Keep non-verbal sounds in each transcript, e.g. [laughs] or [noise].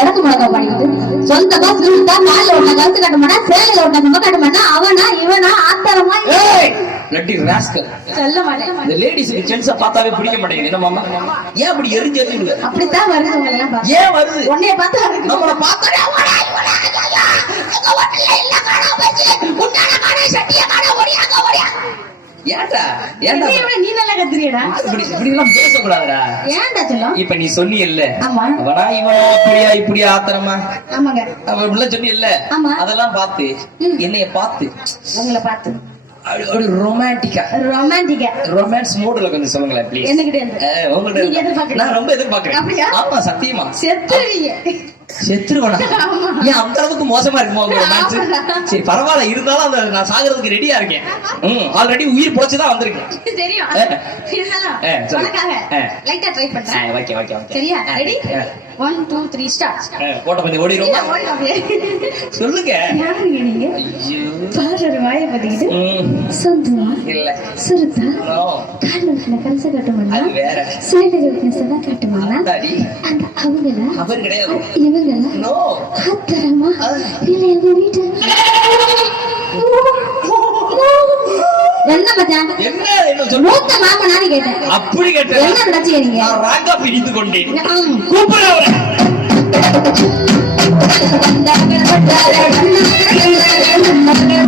எனக்கு முழக்க பண்ணிட்டு சொந்தமா சுருட்டா நாலு ஒண்ணு கழுத்து கட்ட மாட்டா சேலையில ஒண்ணு அவனா இவனா ஆத்தரமா லட்டி ராஸ்கல் சொல்ல மாட்டேன். இந்த பார்த்தாவே பிடிக்க மாட்டேங்குது. என்ன ஏன் அப்படி எரிஞ்சு எரிஞ்சு அப்படித்தான் வருது உங்களை ஏன் வருது? உன்னைய பார்த்தா ஏன்டா? ஏன்டா? நீ நல்லா கத்துறியடா. இப்படி இப்படி எல்லாம் பேசக்கூடாதுடா. ஏன்டா சொல்லும்? இப்ப நீ சொன்னியல்ல. ஆமா. அவனா இவனா இப்படியா இப்படியா ஆத்தரமா ஆமாங்க. அவ இப்படிலாம் ஆமா. அதெல்லாம் பார்த்து. என்னைய பார்த்து. உங்களை பார்த்து. அப்படி ரொமான்டிக்கா ரொமான்டிக்கா ரொமான்ஸ் மூடுல கொஞ்சம் சொல்லுங்களேன் ப்ளீஸ் உங்கள்ட்ட? நான் ரொம்ப எதிர்பார்க்கிறேன்? ஆமா சத்தியமா. செத்துருவீங்க. செத்துருவனா? [laughs] ஆமா. ஏன் அந்த அளவுக்கு மோசமா இருக்குமா சரி பரவாயில்ல இருந்தாலும் அந்த நான் சாகிறதுக்கு ரெடியா இருக்கேன். ம் ஆல்ரெடி உயிர் போச்சுதான் வந்திருக்கேன். தெரியும். ஆ. இருந்தாலும் ஆ, சொல்லு. உனக்காக ஆ. லைட்டா ட்ரை பண்றேன் ஓகே ஓகே ஓகே சரியா? Ready one two three start கோட்டை பத்தி சொல்லுங்க. ஐயோ. வாயை பார்த்துக்கிட்டு No, கால் வலிக்கின கரசை கட்டுமாங்களா அது வேற. சேலை கட்டின செவ்வா கட்டுமாங்களா அத்தாடி அந்த அவங்களா? அவர் கிடையாது. இவங்களா? நோ ஆத்தரமா? இல்ல எங்க வீட்டு என்ன மச்சான்? என்ன என்ன சொல்லு மூத்த மாமனான்னு கேட்டேன். அப்படி என்ன கேட்டேன் நினைச்சீங்க நீங்க நான் ராங்கா பிடித்து கொண்டேன். [laughs]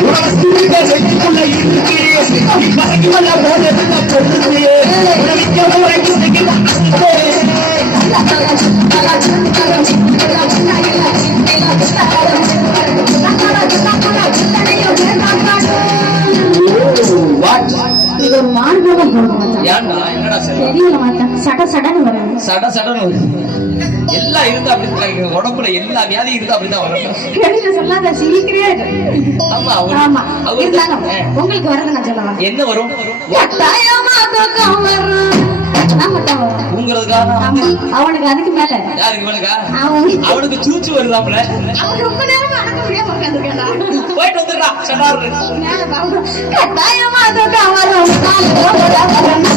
ம். கூப்பிடு அவரை இது சட சடன்னு சட சடன்னு. எல்லாம் இருந்தா இருக்கு. உடம்புல எல்லா வியாதியும் இருந்தா அப்படிதான் வரும். சொல்லாத சீக்கிரம் ஆமா ஆமா. இருந்தாலும். உங்களுக்கு வரது நான் சொல்லலாம் என்ன வரும்? கட்டாயமா தூக்கம் வரும் அவனுக்கு அதுக்கு மேல. அவனுக்கு சூச்சு வருதாம்ல அவன் ரொம்ப நேரமா அடக்க முடியாம உட்காந்துருக்கானா? போயிட்டு வந்துடுறா சடாரு மேல பாருங்க. கட்டாயமா தூக்கம் வரும்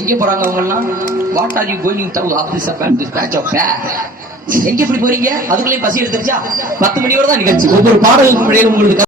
எங்க போறாங்க அவங்க எல்லாம் what are you going to office off and batch off எங்க இப்படி போறீங்க? அதுக்குள்ளேயும் பசி எடுத்துருச்சா? பத்து மணியோட தான் நிகழ்ச்சி. ஒவ்வொரு பாடலுக்கு இடையில உங்களுக்கு